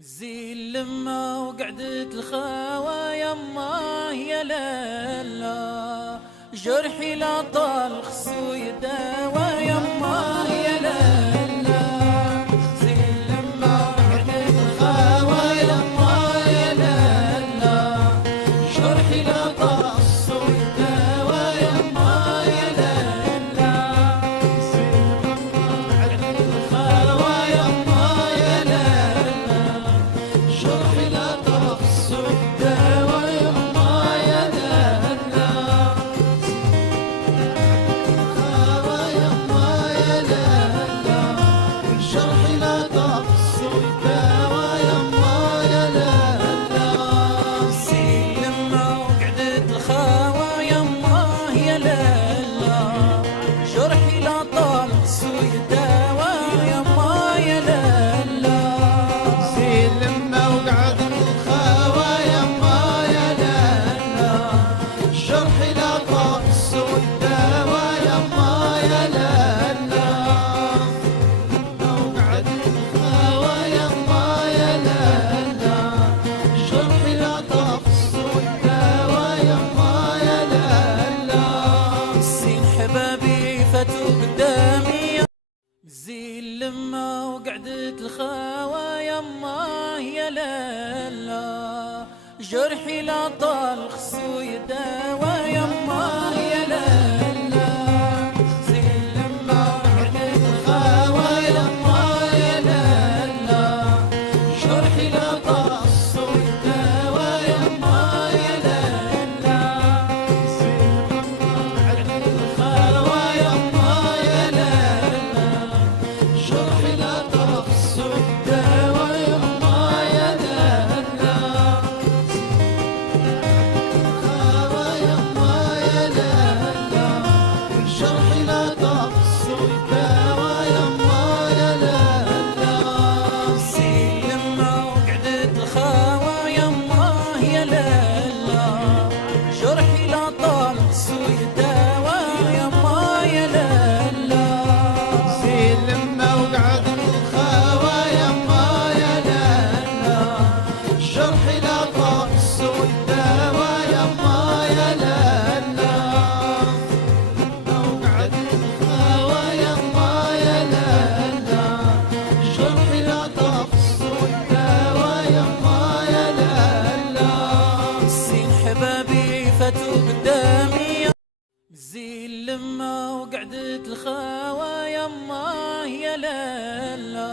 زي اللمة وقعدة الخاوة يماه يا لالا، جرحي لا طال خصو يداوى يماه يا لالا. زي اللمة وقعدة الخاوة يماه يا لالا، جرحي لا طال خصو يداوى يماه يا لالا. زي اللمة وقعدة الخاوة يماه يا لالا، جرحي لا تخص الدواء يما يا لالا. خاوة يما يا لالا، جرحي لا تخص الدواء يما يا لالا. زي لما وقعدت الخاوة يما يا لالا، جرحي لا تخص الدواء يما يا لالا. زي لما وقعدت الخاوة يما يا لالا، جرحي لا طاس والدواء يما يا لالا. لما وقعدت الخاوة يما يا لالا، جرحي لا طاس والدواء يما يا لالا. زين حبابي فاتوا قدامي، زي اللمة وقعدت الخاوة يما يا لالا، جرحي لا طال خصو يداوى يما يا لالا. زي اللمة وقعدت الخاوة يما يا لالا، جرحي لا طال خصو يداوى يما يا لالا. زي اللمة وقعدت الخاوة يما يا لالا، جرحي لا تخص الدواء يما يا لالا. خاوة يما يا لالا، جرحي لا تخص الدواء يما يا لالا. زي لما وقعدت الخاوة يما يا لالا، جرحي لا طال خصو يداوى يما يا لالا. زي لما وقعدت الخاوة يما يا لالا، جرحي لا طاس والدواء يما يا لالا. لما وقعدت الخاوة يما يا لالا، جرحي لا طاس والدواء يما يا لالا. زين حبابي فاتوا قدامي، زي اللمة وقعدت الخاوة يما يا لالا،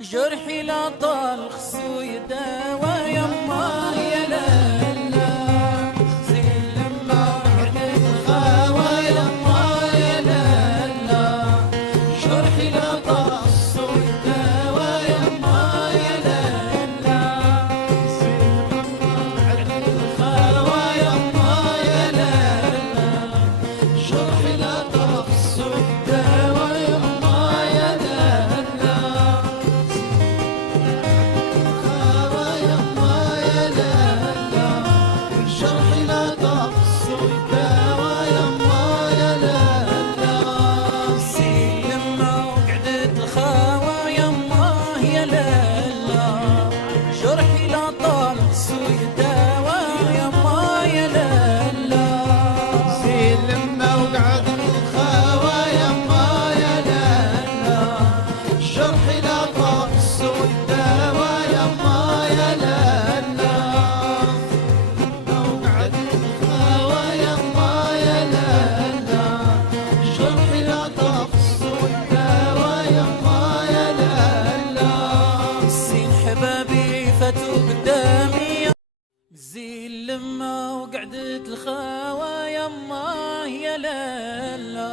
جرحي لا طال خصو يداوى يما يا لالا. زي اللمة وقعدت الخاوة يما يا لالا، جرحي لا طال خصو يداوى يما يا لالا. زي اللمة وقعدت الخاوة يما يا لالا، جرحي لا تخص الدواء يما يا لالا. خاوة يما يا لالا، جرحي لا تخص الدواء يما يا لالا. زي لما وقعدت الخاوة يما يا لالا، جرحي لا طال خصو يداوى يما يا لالا. زي لما وقعدت الخاوة يما يا لالا، جرحي لا طاس والدواء يما يا لالا. لما وقعدت الخاوة يما يا لالا، جرحي لا طاس والدواء يما يا لالا. زين حبابي فاتوا قدامي، زي اللمة وقعدت الخاوة يما يا لالا،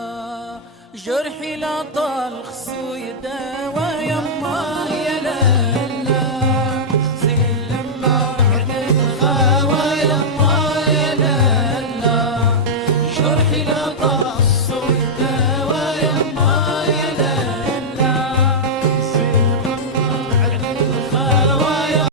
جرحي لا طال خصو يداوى يما